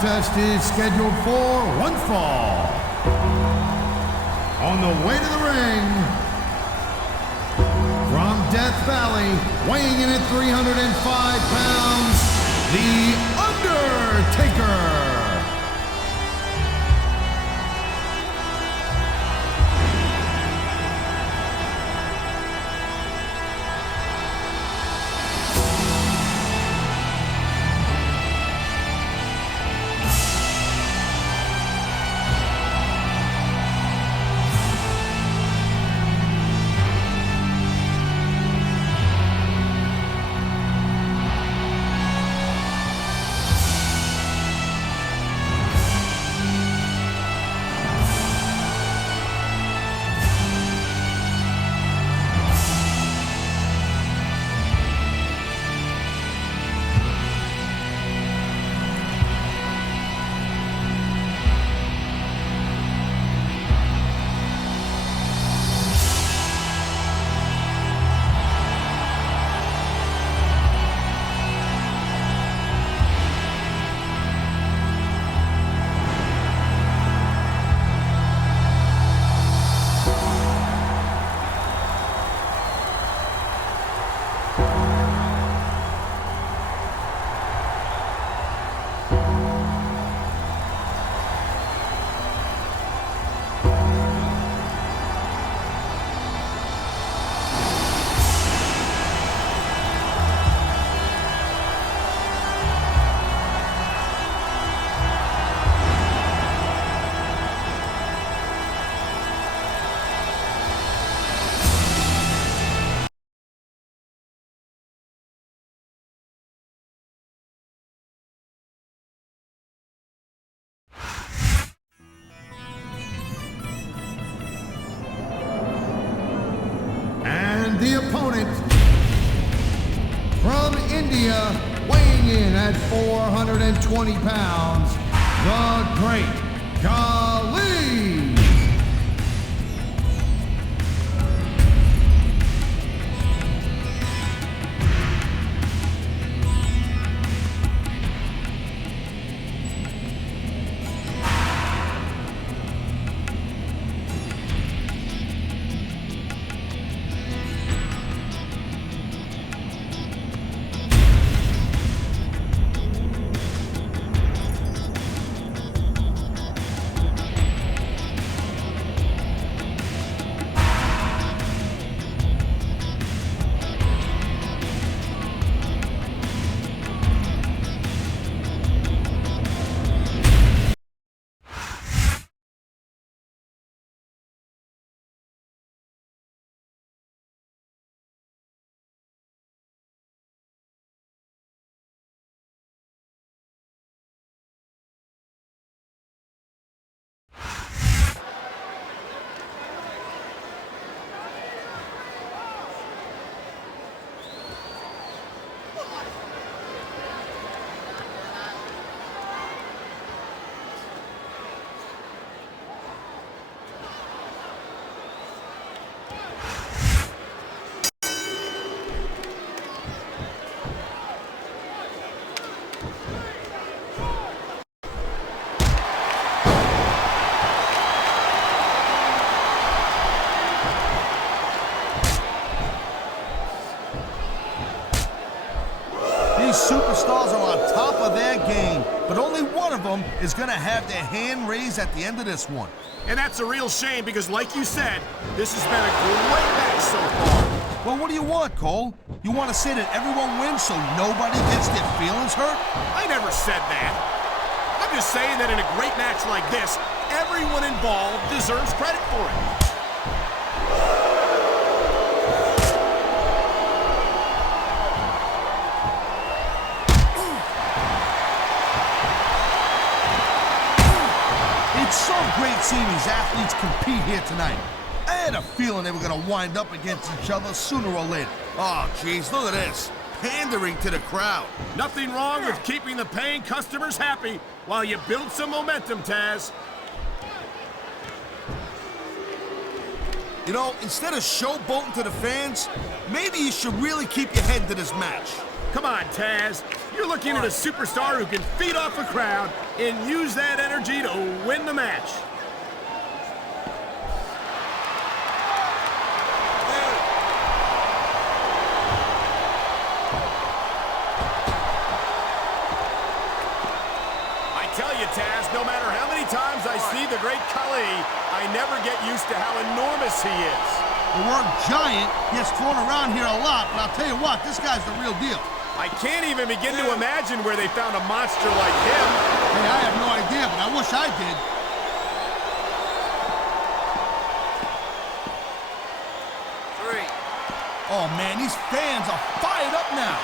contest is scheduled for one fall. On the way to the ring, from Death Valley, weighing in at 305 pounds, the Undertaker. The opponent from India, weighing in at 420 pounds, the Great Khali. These superstars are on top of their game, but only one of them is going to have their hand raised at the end of this one. And that's a real shame because, like you said, this has been a great match so far. Well, what do you want, Cole? You want to say that everyone wins so nobody gets their feelings hurt? I never said that. I'm just saying that in a great match like this, everyone involved deserves credit for it. It's so great seeing these athletes compete here tonight. I had a feeling they were going to wind up against each other sooner or later. Oh, jeez, look at this. Pandering to the crowd. Nothing wrong with keeping the paying customers happy while you build some momentum, Taz. You know, instead of showboating to the fans, maybe you should really keep your head to this match. Come on, Taz. You're looking at a superstar who can feed off a crowd and use that energy to win the match. I tell you, Taz, no matter how many times I see the great Khali, I never get used to how enormous he is. The word giant gets thrown around here a lot, but I'll tell you what, this guy's the real deal. I can't even begin to imagine where they found a monster like him. Hey, I have no idea, but I wish I did. Oh, man, these fans are fired up now.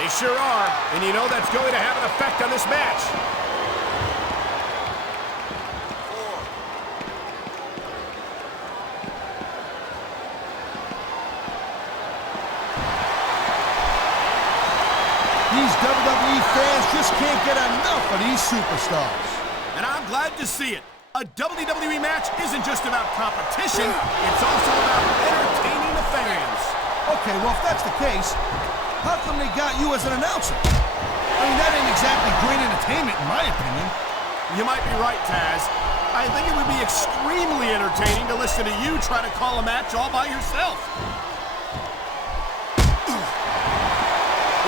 They sure are, and you know that's going to have an effect on this match. These WWE fans just can't get enough of these superstars. And I'm glad to see it. A WWE match isn't just about competition, it's also about entertaining the fans. Okay, well, if that's the case, how come they got you as an announcer? I mean, that ain't exactly great entertainment, in my opinion. You might be right, Taz. I think it would be extremely entertaining to listen to you try to call a match all by yourself.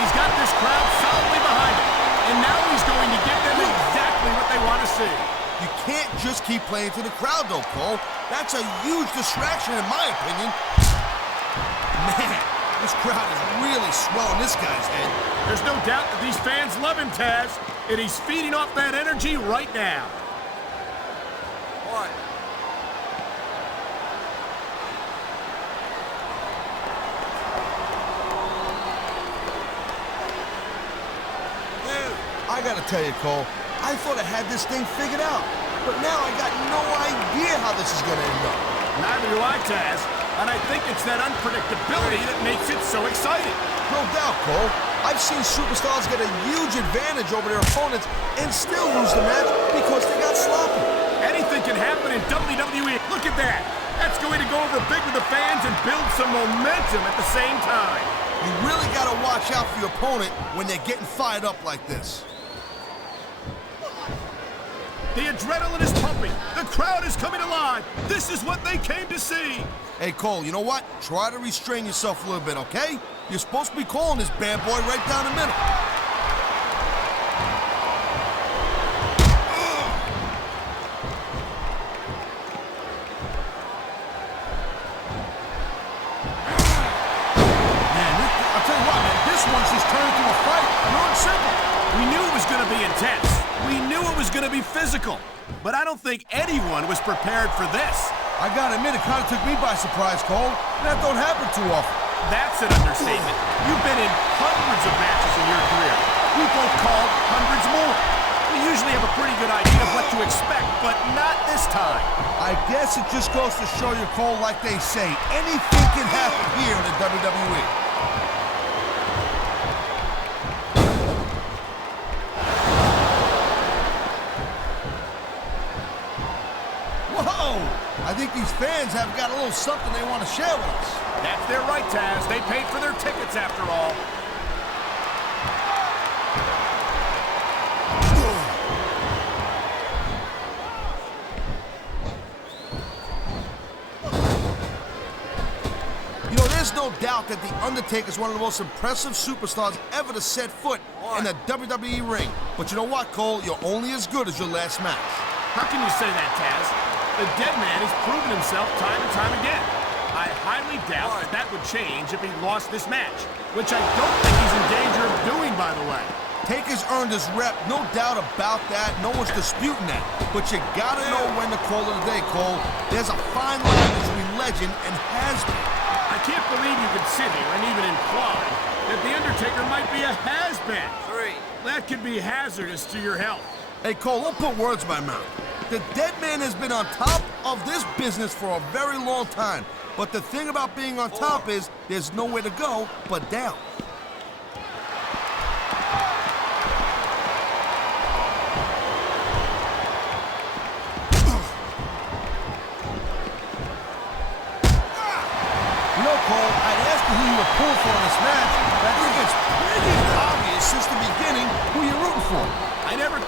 He's got this crowd solidly behind him, and now he's going to give them exactly what they want to see. You can't just keep playing to the crowd, though, Cole. That's a huge distraction, in my opinion. Man, this crowd is really swelling this guy's head. There's no doubt that these fans love him, Taz, and he's feeding off that energy right now. I gotta tell you, Cole, I thought I had this thing figured out, but now I got no idea how this is gonna end up. Neither do I, Taz, and I think it's that unpredictability that makes it so exciting. No doubt, Cole. I've seen superstars get a huge advantage over their opponents and still lose the match because they got sloppy. Anything can happen in WWE. Look at that. That's going to go over big with the fans and build some momentum at the same time. You really gotta watch out for your opponent when they're getting fired up like this. The adrenaline is pumping. The crowd is coming alive. This is what they came to see. Hey, Cole, you know what? Try to restrain yourself a little bit, okay? You're supposed to be calling this bad boy right down the middle. Man, I'll tell you what, man, this one's just turned into a fight, pure and simple. We knew it was going to be intense. We knew it was going to be physical. But I don't think anyone was prepared for this. I gotta admit, it kind of took me by surprise, Cole. That don't happen too often. That's an understatement. You've been in hundreds of matches in your career. We both called hundreds more. We usually have a pretty good idea of what to expect, but not this time. I guess it just goes to show you, Cole, like they say, anything can happen here in the WWE. Whoa! I think these fans have got a little something they want to share with us. That's their right, Taz. They paid for their tickets after all. You know, there's no doubt that The Undertaker is one of the most impressive superstars ever to set foot in the WWE ring. But you know what, Cole? You're only as good as your last match. How can you say that, Taz? The dead man has proven himself time and time again. I highly doubt that would change if he lost this match, which I don't think he's in danger of doing, by the way. Taker's earned his rep, no doubt about that. No one's disputing that. But you gotta know when to call it a day, Cole. There's a fine line between legend and has-been. I can't believe you could sit here and even imply that The Undertaker might be a has-been. That could be hazardous to your health. Hey, Cole, don't put words in my mouth. The dead man has been on top of this business for a very long time. But the thing about being on top is there's nowhere to go but down. You know, Cole, I'd ask you who you were pulling for in this match, but I think it's pretty obvious since the beginning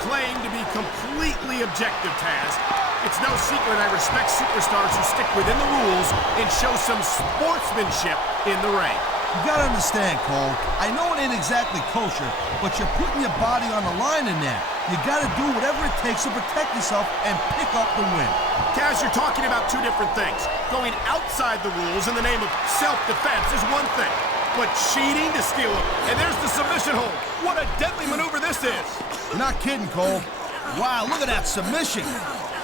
claim to be completely objective, Taz. It's no secret I respect superstars who stick within the rules and show some sportsmanship in the ring. You gotta understand, Cole. I know it ain't exactly kosher, but you're putting your body on the line in there. You gotta do whatever it takes to protect yourself and pick up the win. Taz, you're talking about two different things. Going outside the rules in the name of self-defense is one thing, but cheating to steal them. And there's the submission hold. What a deadly maneuver this is. You're not kidding, Cole. Wow, look at that submission.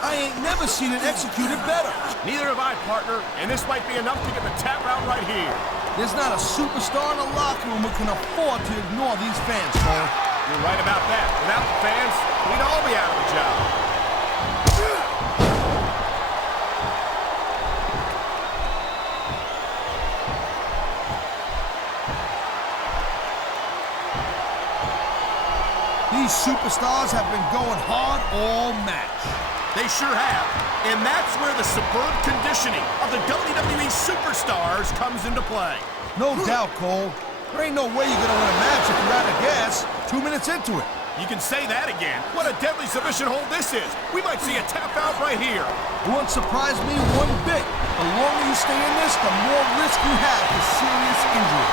I ain't never seen it executed better. Neither have I, partner, and this might be enough to get the tap out right here. There's not a superstar in the locker room who can afford to ignore these fans, Cole. You're right about that. Without the fans, we'd all be out of a job. These superstars have been going hard all match. They sure have. And that's where the superb conditioning of the WWE Superstars comes into play. No doubt, Cole. There ain't no way you're gonna win a match if you're out of gas 2 minutes into it. You can say that again. What a deadly submission hold this is. We might see a tap out right here. It won't surprise me one bit. The longer you stay in this, the more risk you have for serious injury.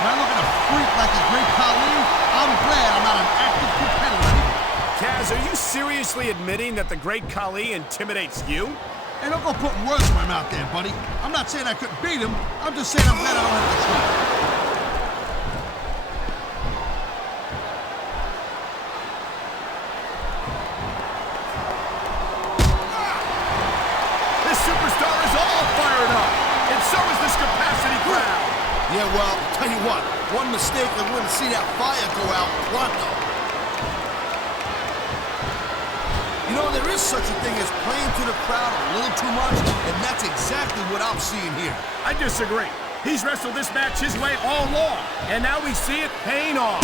When I look at a freak like the great Khali, I'm glad I'm not an active competitor anymore. Taz, are you seriously admitting that the great Khali intimidates you? Hey, don't go putting words in my mouth there, buddy. I'm not saying I couldn't beat him. I'm just saying I'm glad I don't have to try. This superstar is all fired up, and so is this capacity crowd. Yeah, well, tell you what, one mistake and we're gonna see that fire go out pronto. You know, there is such a thing as playing to the crowd a little too much, and that's exactly what I'm seeing here. I disagree. He's wrestled this match his way all along, and now we see it paying off.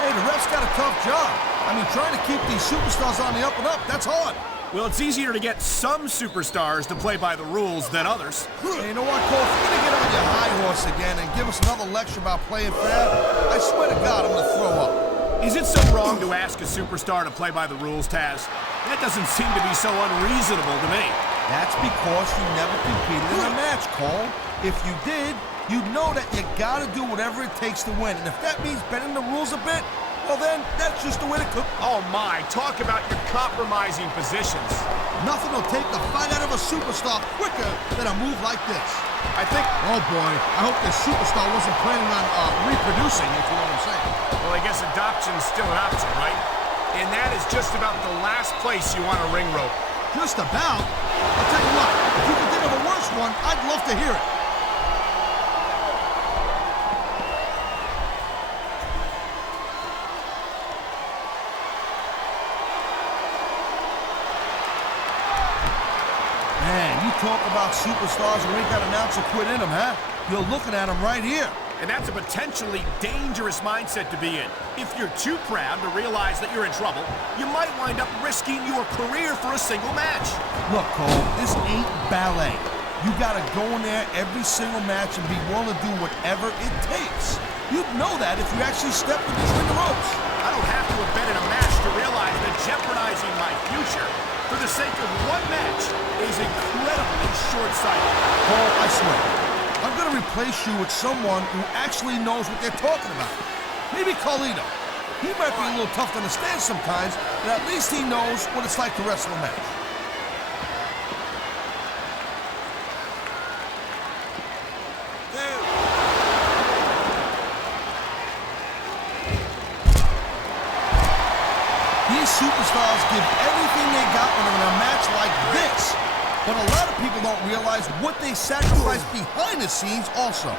Hey, the ref's got a tough job. I mean, trying to keep these superstars on the up and up, that's hard. Well, it's easier to get some superstars to play by the rules than others. Hey, you know what, Cole? If you're gonna get on your high horse again and give us another lecture about playing fair, I swear to God, I'm gonna throw up. Is it so wrong to ask a superstar to play by the rules, Taz? That doesn't seem to be so unreasonable to me. That's because you never competed in a match, Cole. If you did, you'd know that you gotta do whatever it takes to win. And if that means bending the rules a bit, well then, that's just the way to cook. Oh my, talk about your compromising positions. Nothing will take the fight out of a superstar quicker than a move like this. I think... Oh boy, I hope this superstar wasn't planning on reproducing, if you know what I'm saying. Well, I guess adoption's still an option, right? And that is just about the last place you want a ring rope. Just about? I'll tell you what, if you can think of a worse one, I'd love to hear it. Man, you talk about superstars who ain't got an ounce of quit in them, huh? You're looking at them right here. And that's a potentially dangerous mindset to be in. If you're too proud to realize that you're in trouble, you might wind up risking your career for a single match. Look, Cole, this ain't ballet. You gotta go in there every single match and be willing to do whatever it takes. You'd know that if you actually stepped in between the ropes. I don't have to have been in a match to realize that jeopardizing my future for the sake of one match is incredibly short-sighted. Cole, I swear, I'm gonna replace you with someone who actually knows what they're talking about. Maybe Khali. He might be a little tough to understand sometimes, but at least he knows what it's like to wrestle a match. These superstars give everything they got when they're in a match like this. But a lot of people don't realize what they sacrifice behind the scenes also.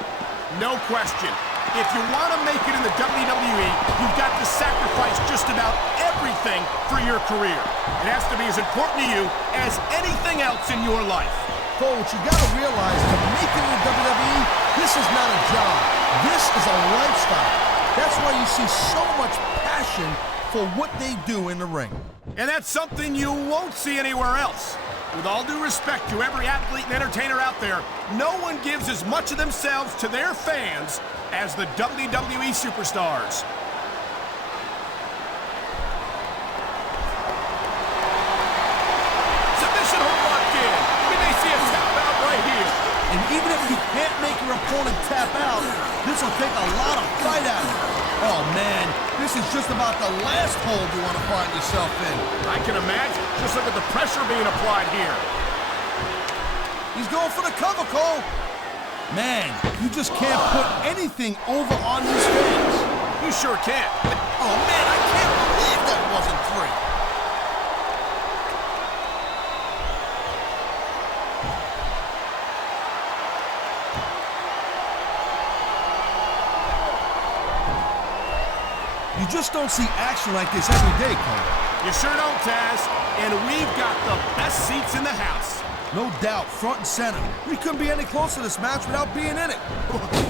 No question. If you want to make it in the WWE, you've got to sacrifice just about everything for your career. It has to be as important to you as anything else in your life. Cole, what you gotta realize, to make it in the WWE, this is not a job. This is a lifestyle. That's why you see so much passion for what they do in the ring. And that's something you won't see anywhere else. With all due respect to every athlete and entertainer out there, no one gives as much of themselves to their fans as the WWE superstars. Submission hold locked in. We may see a tap out right here. And even if you can't make your opponent tap out, this will take a lot of fight out of him. Oh man, this is just about the last hold you want to find yourself in. I can imagine. Just look at the pressure being applied here. He's going for the cover, Cole. Man, you just can't put anything over on these fans. You sure can't. Oh man, I can't believe that wasn't 3. You just don't see action like this every day, Cole. You sure don't, Taz. And we've got the best seats in the house. No doubt, front and center. We couldn't be any closer to this match without being in it.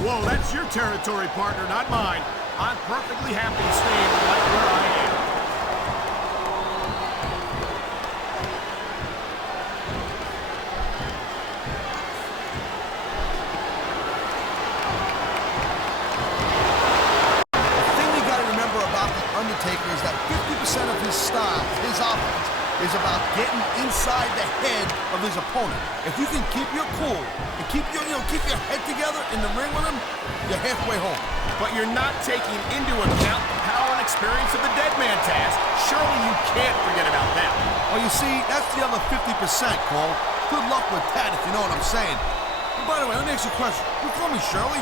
Whoa, that's your territory, partner, not mine. I'm perfectly happy staying right where I am. Undertaker is that 50% of his style, his offense, is about getting inside the head of his opponent. If you can keep your cool and keep your head together in the ring with him, you're halfway home. But you're not taking into account the power and experience of the dead man, Taz. Surely you can't forget about that. Well, you see, that's the other 50%, Cole. Good luck with that, if you know what I'm saying. And by the way, let me ask you a question. You call me Shirley?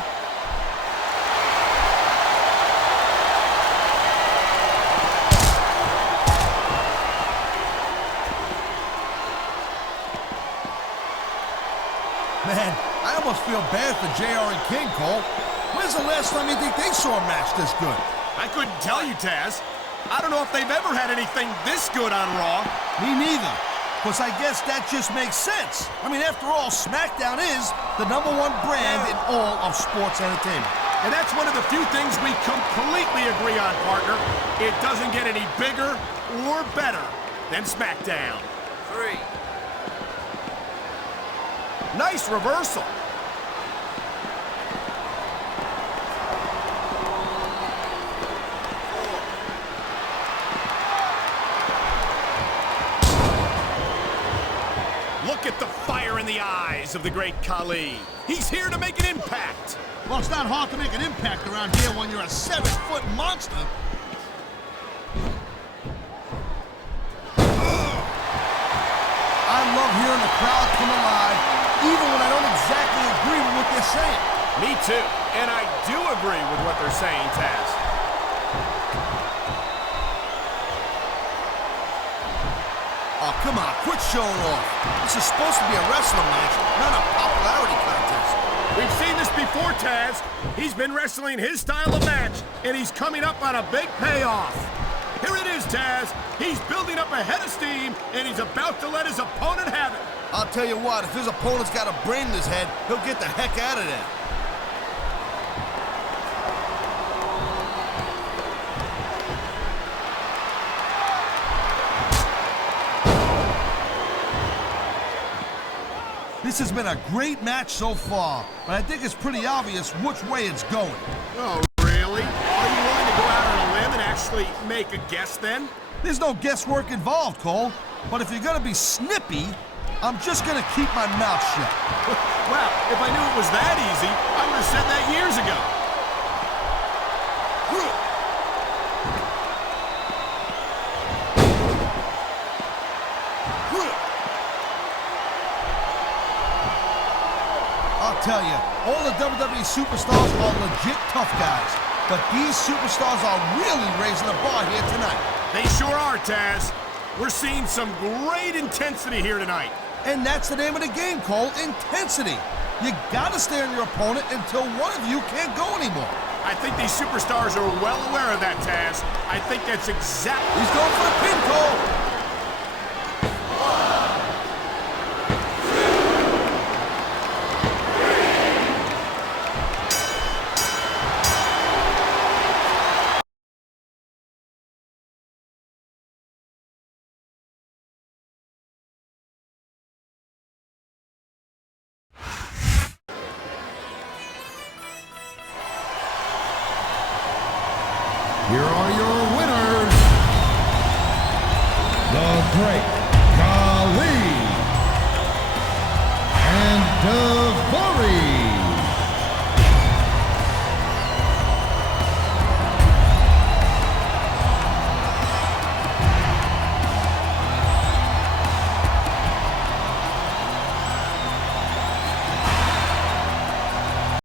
Man, I almost feel bad for JR and King, Cole. When's the last time you think they saw a match this good? I couldn't tell you, Taz. I don't know if they've ever had anything this good on Raw. Me neither. Because I guess that just makes sense. I mean, after all, Smackdown is the #1 brand in all of sports entertainment. And that's one of the few things we completely agree on, partner. It doesn't get any bigger or better than Smackdown. 3. Nice reversal. Look at the fire in the eyes of the great Khali. He's here to make an impact. Well, it's not hard to make an impact around here when you're a 7-foot monster. I love hearing the crowd come alive, even when I don't exactly agree with what they're saying. Me too. And I do agree with what they're saying, Taz. Oh, come on, quit showing off. This is supposed to be a wrestling match, not a popularity contest. We've seen this before, Taz. He's been wrestling his style of match, and he's coming up on a big payoff. Here it is, Taz. He's building up a head of steam, and he's about to let his opponent have it. I'll tell you what, if his opponent's got a brain in his head, he'll get the heck out of there. This has been a great match so far, but I think it's pretty obvious which way it's going. Oh, really? Are you willing to go out on a limb and actually make a guess then? There's no guesswork involved, Cole. But if you're gonna be snippy, I'm just gonna keep my mouth shut. Well, if I knew it was that easy, I would have said that years ago. I'll tell you, all the WWE superstars are legit tough guys. But these superstars are really raising the bar here tonight. They sure are, Taz. We're seeing some great intensity here tonight. And that's the name of the game, Cole, intensity. You gotta stay on your opponent until one of you can't go anymore. I think these superstars are well aware of that, Taz. I think that's exactly... He's going for the pin, Cole. Here are your winners, the Great